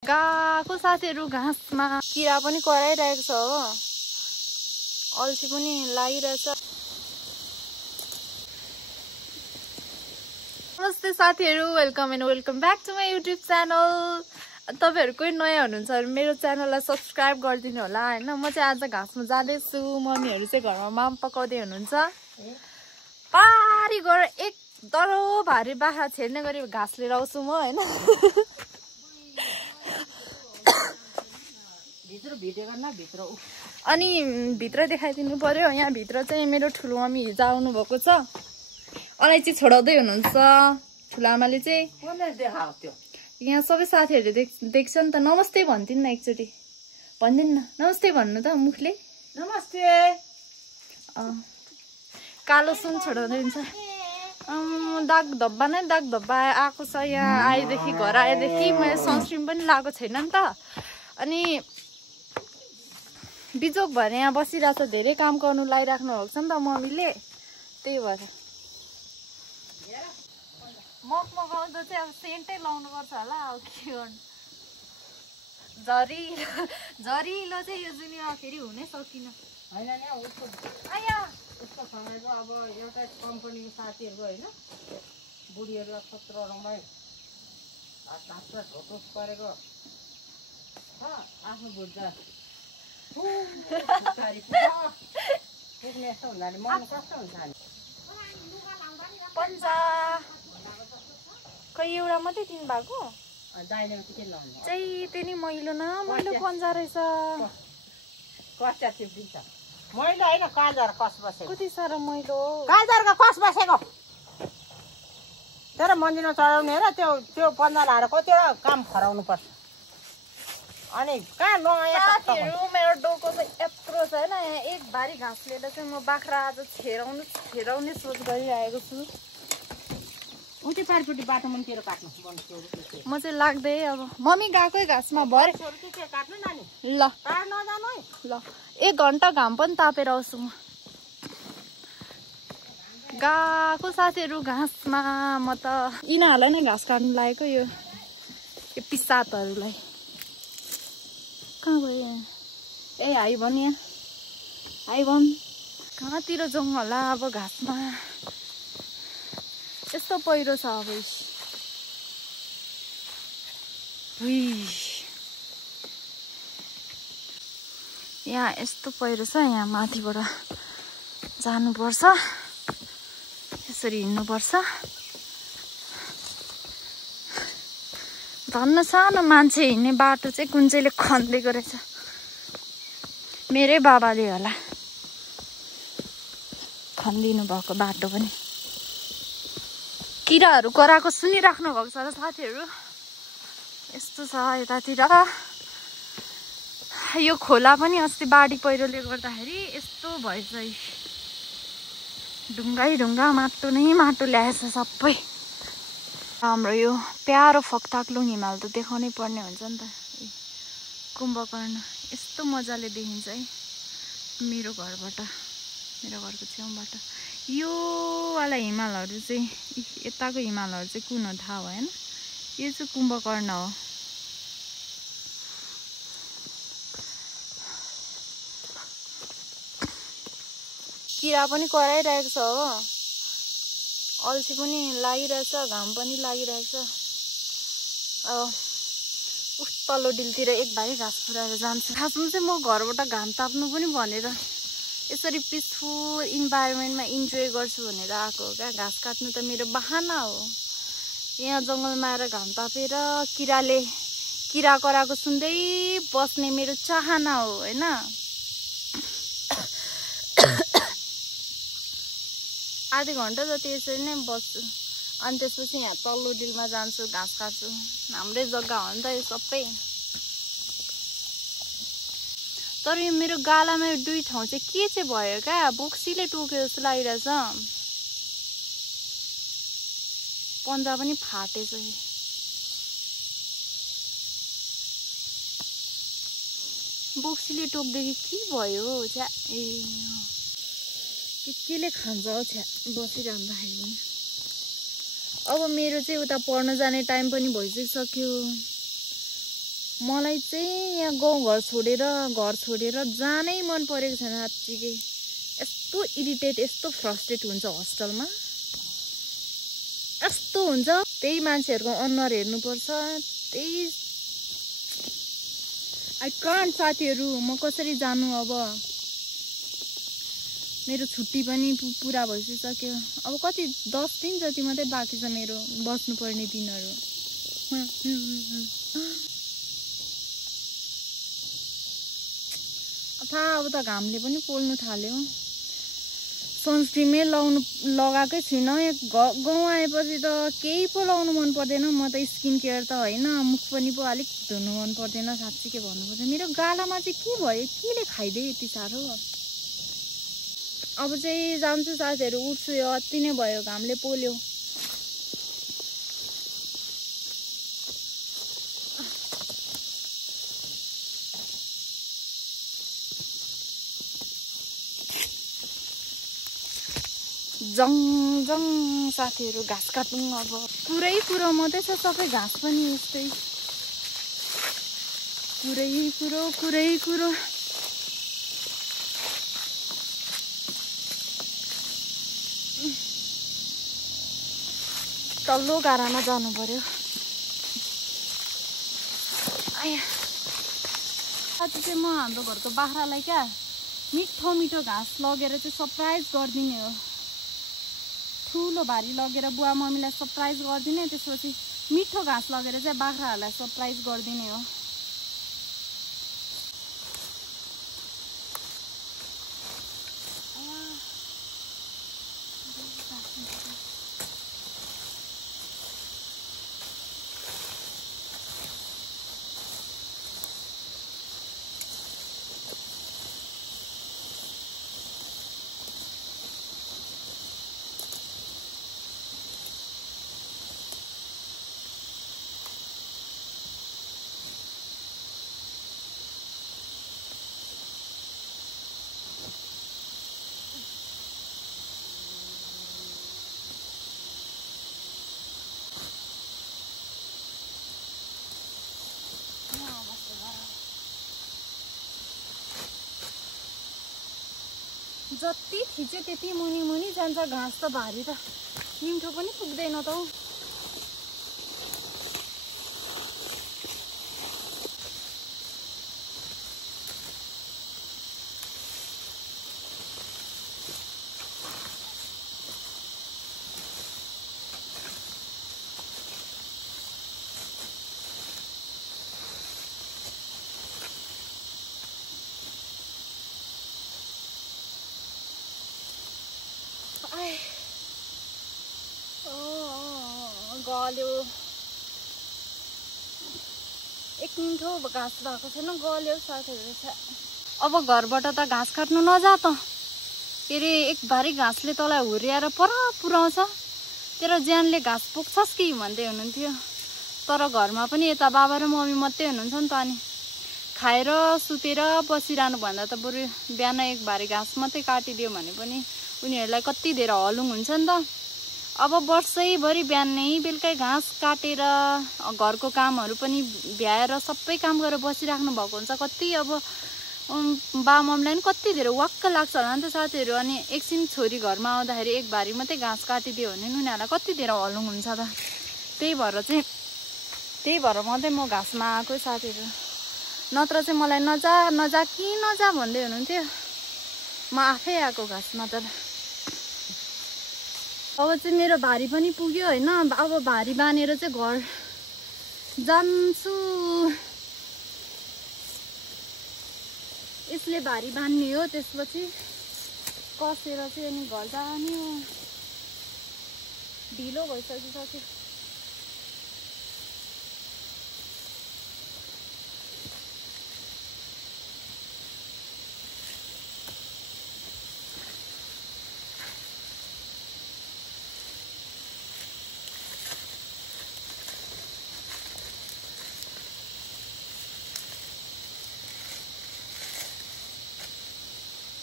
गएको साथीहरु घाँसमा किरा पनि कराइरहेको छ हो, अल्छी पनि लागिरहेछ। नमस्ते साथीहरु, welcome and welcome back to my YouTube channel. तपाईहरु कोही नयाँ हुनुहुन्छ भने मेरो च्यानललाई सब्स्क्राइब गरिदिनु होला हैन। म चाहिँ आज घाँसमा जाँदैछु, मम्मीहरु चाहिँ घरमा माम पकाउँदै हुनुहुन्छ। पारी गएर एक दरो भारी बाखा छेड्ने गरी घाँस लिएर आउँछु म हैन। अनि भित्र देखाइदिनु पर्यो। यहाँ भित्र चाहिँ मेरो ठुलो मम्मी हिजो आउनु भएको छ, अलैँची छोडाउँदै हुनुहुन्छ। ठुलो आमाले चाहिँ यहाँ सबै साथीहरूले देख्छ नि त। नमस्ते भन्दिन् न, एकचोटि भन्दिन् न, नमस्ते भन्नु त मुखले। नमस्ते। कालो सुन छोडाउँदै हुन्छ। दाग धब्बा नै दाग धब्बा आएको छ यहाँ आएदेखि, घर आएदेखि। मैले सनस्क्रिन पनि लगाएको छैन नि त। अनि बिजोक भएर यहाँ बसिरहेको छ, धेरै काम गर्नु लागिराख्नु भएको छ नि त मम्मीले, त्यही भएर। मग मगाउँदा चाहिँ अब सेन्टै लाउनुपर्छ होला, अब के गर्नु। झरिलो चाहिँ यो जुनिया फेरि हुनै सकिन। उसको सँगैको अब एउटा कम्पनीको साथीहरूको होइन, बुढीहरूलाई खत्र रमाइ हातमा ढोटोस परेको आफ्नो बुझ्दा पुग्ने यस्तो हुँदाखेरि मन कस्तो हुन्छ नि। पन्जा खै एउटा मात्रै दिनु भएको दाइनेमा के लाउनु चाहिँ त्यही मैलो न मैलो पन्जा रहेछ। कस्या थिप्लिन्छ मैलो होइन, काजर कस बसेको। कति साह्रो मैलो, काजरको कस बसेको। तर मन्दिरमा चढाउने र त्यो पन्जा लाएर कतिवटा काम खराउनु पर्छ। अनि कहाँ साथीहरू मेरो डोको चाहिँ यत्रो छ होइन। यहाँ एक भारी घाँस लिएर चाहिँ म बाख्रा आज छेराउने सोच गरिरहेको छु। उति पारिपट्टि बाटो मुनितिर काट्नु। म चाहिँ लाग्दै अब मम्मी गएकै घाँसमा भरे काट्नु नानी। ल नजानु है। ल 1 घन्टा घाम पनि तापेर आउँछु म। गएको साथीहरू घाँसमा। म त यिनीहरूलाई नै घाँस काट्नु लागेको, यो पिसातहरूलाई। कहाँ भयो? ए हाई भन, यहाँ हाई भन। कहाँतिर जाउँ होला अब घाँसमा? यस्तो पहिरो छ अब। यहाँ यस्तो पहिरो छ, यहाँ माथिबाट जानुपर्छ, यसरी हिँड्नुपर्छ। धन्न सानो मान्छे हिँड्ने बाटो चाहिँ कुन चाहिँले खनिदिएको रहेछ। मेरै बाबाले होला खनिदिनु भएको बाटो पनि। किराहरू कराएको सुनिराख्नु भएको छ र साथीहरू। यस्तो छ यतातिर। यो खोला पनि अस्ति बाढी पहिरोले गर्दाखेरि यस्तो भएछ। ढुङ्गा माटो नै माटो ल्याएछ सबै। हाम्रो यो प्यारो फकताक्लुङ हिमाल त देखाउनै पर्ने हुन्छ नि त। कुम्भकर्ण यस्तो मजाले देखिन्छ है मेरो घरबाट, मेरो घरको छेउबाट। यो वाला हिमालहरू चाहिँ, यताको हिमालहरू चाहिँ कुन हो थाहा भएन। यो चाहिँ कुम्भकर्ण हो। किरा पनि कराइरहेको छ हो, अल्छी पनि लागिरहेछ, घाम पनि लागिरहेछ। अब उस तल्लो डिलतिर एक भारी घाँस पुऱ्याएर जान्छु। खासमा चाहिँ म घरबाट घाम ताप्नु पनि भनेर, यसरी पिसफुल इन्भाइरोमेन्टमा इन्जोय गर्छु भनेर आएको हो क्या। घाँस काट्नु त मेरो बहाना हो। यहाँ जङ्गलमा आएर घाम तापेर किरा कराएको सुन्दै बस्ने मेरो चाहना हो होइन। आधी घन्टा जति यसरी नै बस्छु। अनि त्यसपछि यहाँ तल्लो डिलमा जान्छु, घाँस काट्छु। हाम्रै जग्गा हो नि त यो सबै। तर यो मेरो गालामा यो 2 ठाउँ चाहिँ के चाहिँ भयो क्या, बोक्सीले टोक्यो जस्तो लागिरहेछ। पन्जा पनि फाटेछ। बोक्सीले टोक्दाखेरि के भयो? छ्या केले खान्छ हो छ्या बसिरहँदाखेरि पनि। अब मेरो चाहिँ उता पढ्न जाने टाइम पनि भइसक्यो। मलाई चाहिँ यहाँ गाउँघर छोडेर जानै मन परेको छैन साँच्चीकै। यस्तो इरिटेट यस्तो फ्रस्ट्रेट हुन्छ हस्टेलमा, यस्तो हुन्छ। त्यही मान्छेहरूको अनुहार हेर्नुपर्छ, त्यही आई कान्ट। साथीहरू म कसरी जानु अब? मेरो छुट्टी पनि पुरा भइसक्यो। अब कति 10 दिन जति मात्रै बाँकी छ मेरो बस्नुपर्ने दिनहरू। अब त घामले पनि पोल्नु थाल्यो। सनस्क्रिमै लगाएकै छुइनँ। गाउँ आएपछि त केही पो लगाउनु मन पर्दैन। म त स्किन केयर त होइन, मुख पनि पो अलिक धुनु मन पर्दैन साँच्ची के भन्नुपर्छ। मेरो गालामा चाहिँ के भयो, केले खाइदियो यति साह्रो? अब चाहिँ जान्छु साथीहरू, उठ्छु। यो अति नै भयो, घामले पोल्यो। जङ जङ साथीहरू, घाँस काटौँ अब। कुरो मात्रै छ, सबै घाँस पनि यस्तै। कुरो तल्लो गारामा जानु पर्यो। साथी चाहिँ म हाम्रो घरको बाख्रालाई क्या मिठो घाँस लगेर चाहिँ सरप्राइज गरिदिने हो। ठुलो भारी लगेर बुवा मम्मीलाई सरप्राइज गरिदिने, त्यसपछि मिठो घाँस लगेर चाहिँ बाख्राहरूलाई सरप्राइज गरिदिने हो। जति थिच्यो त्यति मुनि जान्छ। घाँस त भारी त, निम्ठो पनि पुग्दैन त हौ। गल्यो, एक मिन्टो घाँस भएको छैन, गल्यो साथीहरू। अब घरबाट त घाँस काट्नु नजा त, के अरे एक भारी घाँसले तँलाई हुर्याएर पर पुऱ्याउँछ। तेरो ज्यानले घाँस पुग्छस् कि भन्दै हुनुहुन्थ्यो। तर घरमा पनि यता बाबा र मम्मी मात्रै हुनुहुन्छ नि त। अनि खाएर सुतेर बसिरहनु भन्दा त बरु बिहान एक भारी घाँस मात्रै काटिदियो भने पनि उनीहरूलाई कति धेरै हलुङ हुन्छ नि त। अब वर्षैभरि बिहानै बेलुकै घाँस काटेर घरको कामहरू पनि भ्याएर सबै काम गरेर बसिराख्नु भएको हुन्छ। कति अब बाबामम्मीलाई पनि कति धेरै वाक्क लाग्छ होला नि त साथीहरू। अनि एकछिन छोरी घरमा आउँदाखेरि एक भारी मात्रै घाँस काटिदियो भने उनीहरूलाई कति धेरै हलुङ हुन्छ त। त्यही भएर मात्रै म घाँसमा आएको साथीहरू। नत्र चाहिँ मलाई नजा भन्दै हुनुहुन्थ्यो। म आफै आएको घाँसमा त। अब चाहिँ मेरो भारी पनि पुग्यो होइन। अब भारी बाँधेर चाहिँ घर जान्छु। यसले भारी बाँध्ने हो, त्यसपछि कसेर चाहिँ अनि घर जाने हो। ढिलो भइसक्यो।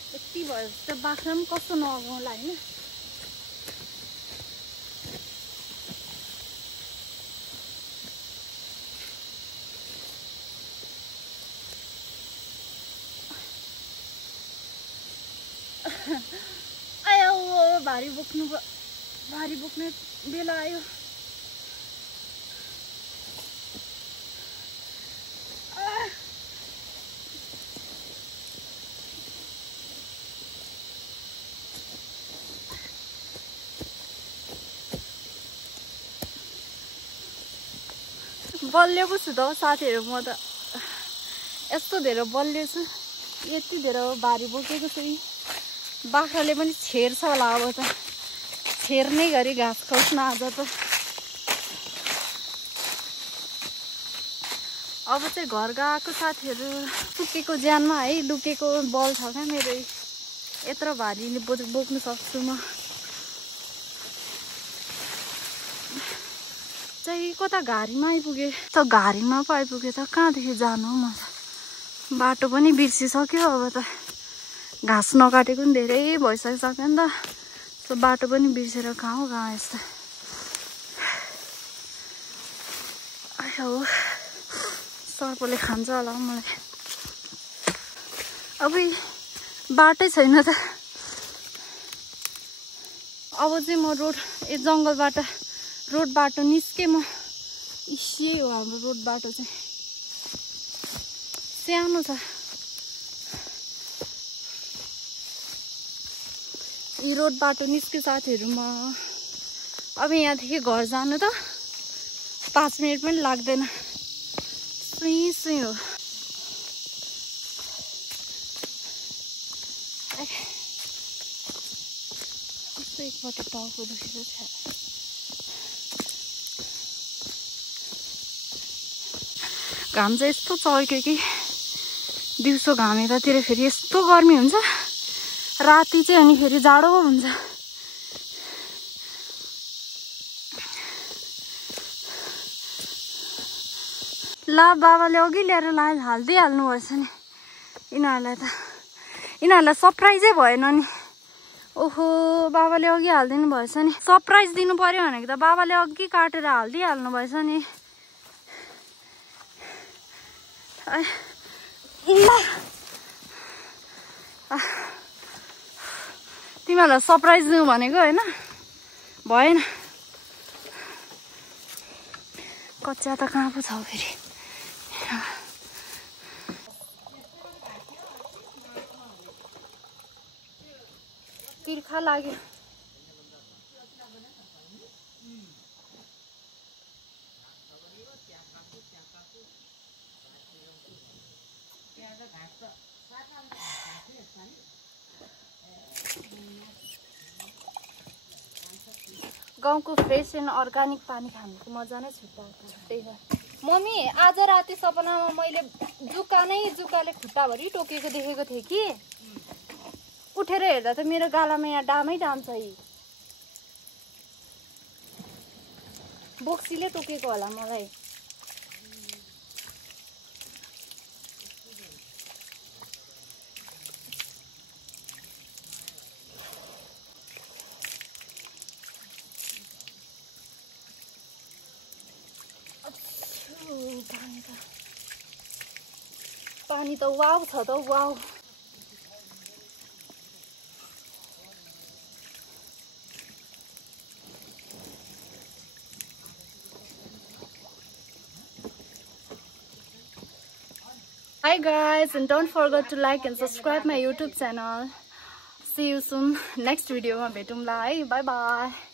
यति भयो त बाख्रा पनि कस्तो नअगाउला होइन। आयो भारी बोक्ने बेला आयो। बलियो पो छु त साथीहरू, म त यस्तो धेरै बलियो छु, यति धेरै भारी बोकेको छु। बाख्राले पनि छेर्छ होला अब त, छेर्ने गरी घाँस खोज्न आज त। अब चाहिँ घर गएको साथीहरू, सुकेको ज्यानमा है, लुकेको बल छ क्या मेरो, यत्रो भारी बोक्नु सक्छु म चाहिँ। कता घारीमा आइपुगेँ त, घारीमा पो आइपुगेँ त, कहाँदेखि जानु म त, बाटो पनि बिर्सिसक्यो। अब त घाँस नकाटेको पनि धेरै भइसकिसक्यो नि त, त्यो बाटो पनि बिर्सेर कहाँ यस्तो। हो सर्पले खान्छ होला मलाई। अब बाटै छैन त, अब चाहिँ म जङ्गलबाट रोड बाटो निस्केँ म। यही हो हाम्रो रोड बाटो चाहिँ, सानो छ। यी रोड बाटो निस्के साथीहरू म। अब यहाँदेखि घर जानु त 5 मिनट पनि लाग्दैन, सुई हो। कस्तो एकपट्टि टाउको दुखेको छ। घाम चाहिँ यस्तो चर्क्यो कि, दिउँसो घाम यतातिर फेरि यस्तो गर्मी हुन्छ, राति चाहिँ अनि फेरि जाडो हुन्छ। ला बाबाले अघि ल्याएर हालिदिइहाल्नु भएछ नि यिनीहरूलाई सरप्राइजै भएन नि। ओहो बाबाले अघि हालिदिनु भएछ नि, सरप्राइज दिनु पर्यो भनेको त बाबाले अघि काटेर हालिदिइहाल्नु भएछ नि। तिमीहरूलाई सरप्राइज दिनु भनेको होइन, भएन। कच्चा त कहाँ पो छ फेरि। तिर्खा लाग्यो। गाउँको फ्रेस एन्ड अर्गानिक पानी खानुको मजा नै छुट्टै छ। मम्मी आज राति सपनामा मैले जुकाले खुट्टाभरि टोकेको देखेको थिएँ कि, उठेर हेर्दा त मेरो गालामा यहाँ डामै डाम छ। बोक्सीले टोकेको होला मलाई। पानी त वाउ छ त, wow. Hi guys, and don't forget to like and subscribe my YouTube channel. See you soon next video ma भेटौँला है, bye bye.